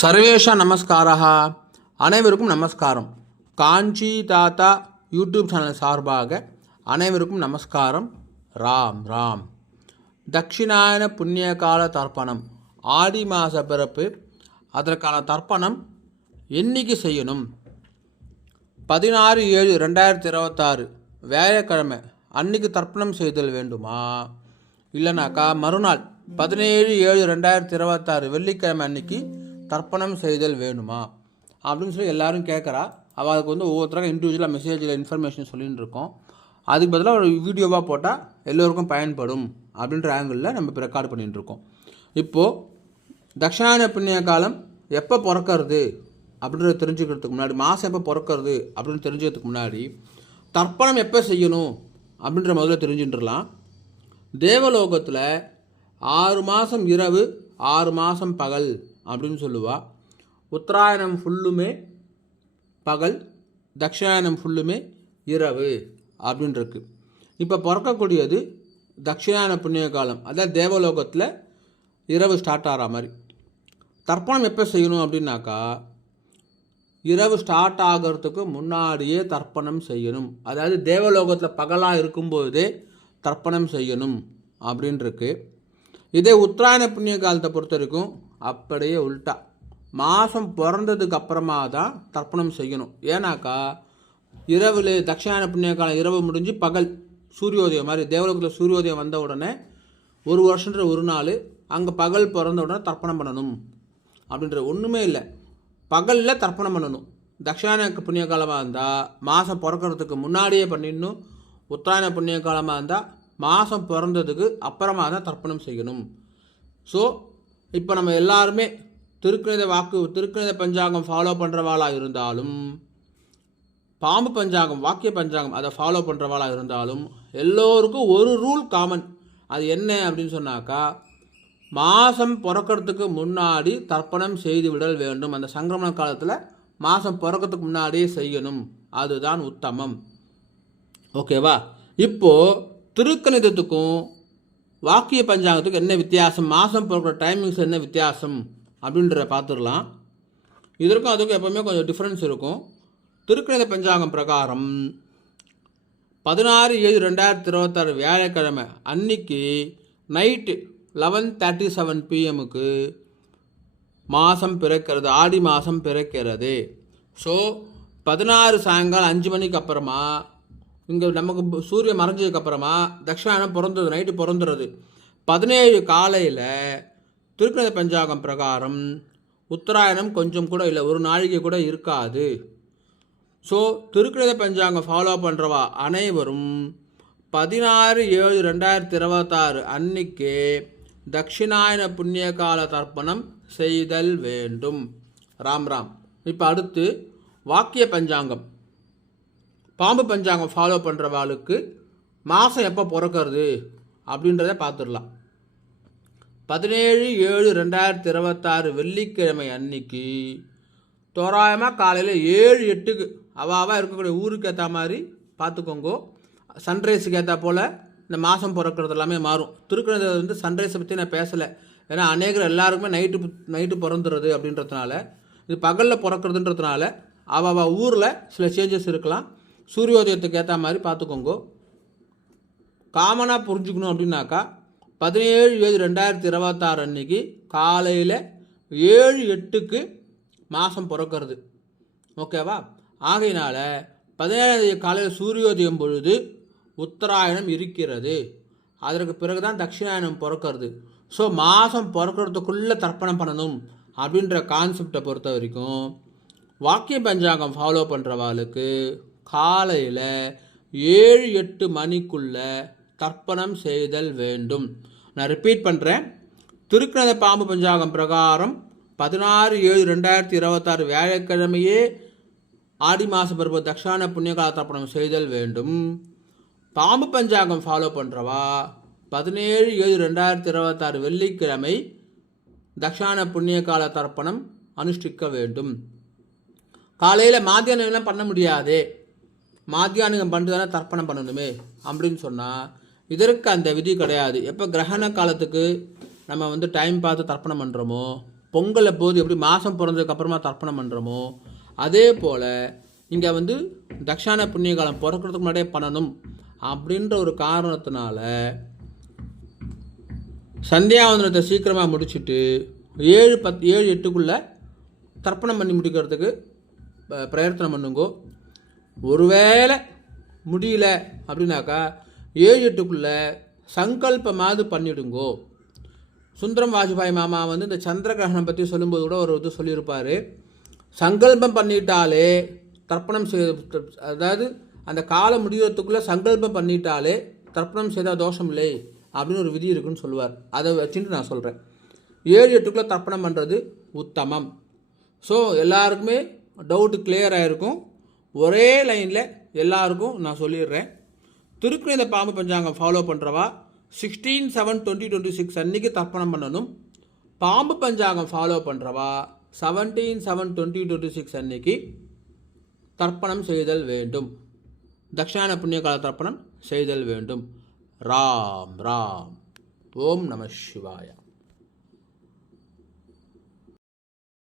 சர்வேஷா நமஸ்காரா. அனைவருக்கும் நமஸ்காரம். காஞ்சி தாத்தா யூடியூப் சேனல் சார்பாக அனைவருக்கும் நமஸ்காரம். ராம் ராம். தட்சிணாயன புண்ணிய கால தர்ப்பணம், ஆடி மாத பிறப்பு. அதற்கான தர்ப்பணம் என்னைக்கு செய்யணும்? 16/7/2026 வியாழக்கிழமை அன்னைக்கு தர்ப்பணம் செய்தல் வேண்டுமா? இல்லைனாக்கா மறுநாள் 17/7/2026 வெள்ளிக்கிழமை அன்னைக்கு தர்ப்பணம் செய்தல் வேணுமா அப்படின்னு சொல்லி எல்லோரும் கேட்குறா. அவள் அதுக்கு ஒவ்வொருத்தராக இண்டிவிஜுவலாக மெசேஜில் இன்ஃபர்மேஷன் சொல்லின்னு இருக்கோம். அதுக்கு பதிலாக ஒரு வீடியோவாக போட்டால் எல்லோருக்கும் பயன்படும் அப்படின்ற ஆங்கிளில் நம்ம இப்போ ரெக்கார்டு பண்ணிகிட்டு இருக்கோம். இப்போது தட்சிணாயன புண்ணிய காலம் எப்போ பிறக்கிறது அப்படின்றத தெரிஞ்சுக்கிறதுக்கு முன்னாடி, மாதம் எப்போ பிறக்கிறது அப்படின்னு தெரிஞ்சுக்கிறதுக்கு முன்னாடி தர்ப்பணம் எப்போ செய்யணும் அப்படின்ற முதல்ல தெரிஞ்சுட்டுலாம். தேவலோகத்தில் 6 மாதம் இரவு 6 மாதம் பகல் அப்படின்னு சொல்லுவாள். உத்தராயணம் ஃபுல்லுமே பகல், தட்சிணாயனம் ஃபுல்லுமே இரவு அப்படின்ருக்கு. இப்போ பிறக்கக்கூடியது தட்சிணாயன புண்ணிய காலம், அதாவது தேவலோகத்தில் இரவு ஸ்டார்ட் ஆகிற மாதிரி. தர்ப்பணம் எப்போ செய்யணும் அப்படின்னாக்கா, இரவு ஸ்டார்ட் ஆகிறதுக்கு முன்னாடியே தர்ப்பணம் செய்யணும். அதாவது தேவலோகத்தில் பகலாக இருக்கும்போதே தர்ப்பணம் செய்யணும் அப்படின்ருக்கு. இதே உத்தராயண புண்ணிய காலத்தை பொறுத்த வரைக்கும் அப்படியே உல்ட்டா, மாதம் பிறந்ததுக்கு அப்புறமா தான் தர்ப்பணம் செய்யணும். ஏன்னாக்கா இரவில் தட்சிணாயன புண்ணிய காலம் இரவு முடிஞ்சு பகல் சூரியோதயம் மாதிரி, தேவலோகத்தில் சூரியோதயம் வந்த உடனே ஒரு வருஷன்ற ஒரு நாள் அங்கே பகல் பிறந்த உடனே தர்ப்பணம் பண்ணணும் அப்படின்ற ஒன்றுமே இல்லை. பகலில் தர்ப்பணம் பண்ணணும். தட்சிணாயன புண்ணிய காலமாக இருந்தால் மாதம் பிறக்கிறதுக்கு முன்னாடியே பண்ணிடணும். உத்தராயண புண்ணிய காலமாக இருந்தால் மாதம் பிறந்ததுக்கு அப்புறமா தான் தர்ப்பணம் செய்யணும். ஸோ இப்போ நம்ம எல்லாருமே திருக்கணித பஞ்சாங்கம் ஃபாலோ பண்ணுறவாளாக இருந்தாலும், பாம்பு பஞ்சாங்கம் வாக்கிய பஞ்சாங்கம் அதை ஃபாலோ பண்ணுறவாளாக இருந்தாலும் எல்லோருக்கும் ஒரு ரூல் காமன். அது என்ன அப்படின்னு சொன்னாக்கா, மாதம் பிறக்கிறதுக்கு முன்னாடி தர்ப்பணம் செய்து விடல் வேண்டும். அந்த சங்கிரமண காலத்தில் மாதம் பிறக்கிறதுக்கு முன்னாடியே செய்யணும், அதுதான் உத்தமம். ஓகேவா? இப்போது திருக்கணிதத்துக்கும் வாக்கிய பஞ்சாங்கத்துக்கும் என்ன வித்தியாசம், மாதம் பிறக்கிற டைமிங்ஸ் என்ன வித்தியாசம் அப்படின்றத பார்த்துடலாம். இதற்கும் அதுக்கும் எப்போவுமே கொஞ்சம் டிஃப்ரென்ஸ் இருக்கும். திருக்கணித பஞ்சாங்கம் பிரகாரம் 16/7/2026 வியாழக்கிழமை அன்னைக்கு நைட்டு 11:37 PM மாதம் பிறக்கிறது, ஆடி மாதம் பிறக்கிறது. ஸோ 16 சாயங்காலம் 5 மணிக்கு அப்புறமா இங்கே நமக்கு சூரியன் மறைஞ்சதுக்கப்புறமா தட்சிணாயனம் பிறந்தது, நைட்டு பிறந்துடுறது. 17 காலையில் திருக்கணித பஞ்சாங்கம் பிரகாரம் உத்தராயணம் கொஞ்சம் கூட இல்லை, ஒரு நாழிகை கூட இருக்காது. ஸோ திருக்கணித பஞ்சாங்கம் ஃபாலோ பண்ணுறவா அனைவரும் 16/7/2026 அன்னைக்கு தட்சிணாயன புண்ணிய கால தர்ப்பணம் செய்தல் வேண்டும். ராம் ராம். இப்போ அடுத்து வாக்கிய பஞ்சாங்கம், பாம்பு பஞ்சாங்கம் ஃபாலோ பண்ணுறவாளுக்கு மாதம் எப்போ பிறக்கிறது அப்படின்றத பார்த்துடலாம். 17/7/2026 வெள்ளிக்கிழமை அன்னைக்கு தோராயமாக காலையில் 7-8க்கு அவாவாக இருக்கக்கூடிய ஊருக்கு ஏற்ற மாதிரி பார்த்துக்கோங்க. சன்ரைஸுக்கு ஏற்ற போல் இந்த மாதம் பிறக்கிறது எல்லாமே மாறும். திருக்கணித சன்ரைஸை பற்றி நான் பேசலை, ஏன்னா அநேகர் எல்லாருக்குமே நைட்டு பிறந்துடுறது அப்படின்றதுனால, இது பகலில் பிறக்கிறதுன்றதுனால அவ ஊரில் சில சேஞ்சஸ் இருக்கலாம். சூரியோதயத்துக்கு ஏற்ற மாதிரி பார்த்துக்கோங்க. காமனாக புரிஞ்சுக்கணும் அப்படின்னாக்கா 17/7/2026 அன்னைக்கு காலையில் 7-8க்கு மாதம் பிறக்கிறது. ஓகேவா? ஆகையினால 17 காலையில் சூரியோதயம் பொழுது உத்தராயணம் இருக்கிறது, அதற்கு பிறகு தான் தட்சிணாயனம் பிறக்கிறது. ஸோ மாதம் பிறக்கிறதுக்குள்ளே தர்ப்பணம் பண்ணணும் அப்படின்ற கான்செப்டை பொறுத்த வரைக்கும் வாக்கிய பஞ்சாங்கம் ஃபாலோ பண்ணுறவாளுக்கு காலையில் 7-8 மணிக்குள்ளே தர்ப்பணம் செய்தல் வேண்டும். நான் ரிப்பீட் பண்ணுறேன். திருக்கணித பாம்பு பஞ்சாங்கம் பிரகாரம் 16/7/2026 வியாழக்கிழமையே ஆடி மாதம் பிறப்பு தட்சிணாயன புண்ணியகால தர்ப்பணம் செய்தல் வேண்டும். பாம்பு பஞ்சாங்கம் ஃபாலோ பண்ணுறவா 17/7/2026 வெள்ளிக்கிழமை தட்சிணாயன புண்ணியகால தர்ப்பணம் அனுஷ்டிக்க வேண்டும். காலையில் மாத்தியானம் பண்ண முடியாது, மாத்தியானம் பண்ணிட்டு தானே தர்ப்பணம் பண்ணணுமே அப்படின்னு சொன்னால் இதற்கு அந்த விதி கிடையாது. எப்போ கிரகண காலத்துக்கு நம்ம டைம் பார்த்து தர்ப்பணம் பண்ணுறோமோ பொங்கல் போது எப்படி மாதம் பிறந்ததுக்கப்புறமா தர்ப்பணம் பண்ணுறோமோ அதே போல் இங்கே வந்து தக்ஷான புண்ணிய காலம் பிறக்கிறதுக்கு முன்னாடியே பண்ணணும் அப்படின்ற ஒரு காரணத்தினால சந்தியாவந்தனத்தை சீக்கிரமாக முடிச்சுட்டு 7-8க்குள்ளே தர்ப்பணம் பண்ணி முடிக்கிறதுக்கு பிரயத்தனம் பண்ணுங்கோ. ஒருவேளை முடியல அப்படின்னாக்கா 7-8க்குள்ளே சங்கல்பமாவது பண்ணிவிடுங்கோ. சுந்தரம் வாஜ்பாய் மாமா வந்து இந்த சந்திர கிரகணம் பற்றி சொல்லும்போது கூட ஒரு இது சொல்லியிருப்பார். சங்கல்பம் பண்ணிட்டாலே தர்ப்பணம் அதாவது அந்த காலம் முடிகிறதுக்குள்ளே சங்கல்பம் பண்ணிட்டாலே தர்ப்பணம் செய்தால் தோஷம் இல்லை அப்படின்னு ஒரு விதி இருக்குன்னு சொல்லுவார். அதை வச்சுட்டு நான் சொல்கிறேன் 7-8க்குள்ளே தர்ப்பணம் பண்ணுறது உத்தமம். ஸோ எல்லாருக்குமே டவுட்டு கிளியர் ஆகிருக்கும். ஒரே லைனில் எல்லாருக்கும் நான் சொல்லிடுறேன். திருக்குறள் இந்த பாம்பு பஞ்சாங்கம் ஃபாலோ பண்ணுறவா 16/7/2026 அன்றைக்கி தர்ப்பணம் பண்ணணும். பாம்பு பஞ்சாங்கம் ஃபாலோ பண்ணுறவா 17/7/2026 அன்றைக்கி தர்ப்பணம் செய்தல் வேண்டும். தக்ஷான புண்ணிய கால தர்ப்பணம் செய்தல் வேண்டும். ராம் ராம். ஓம் நம சிவாய.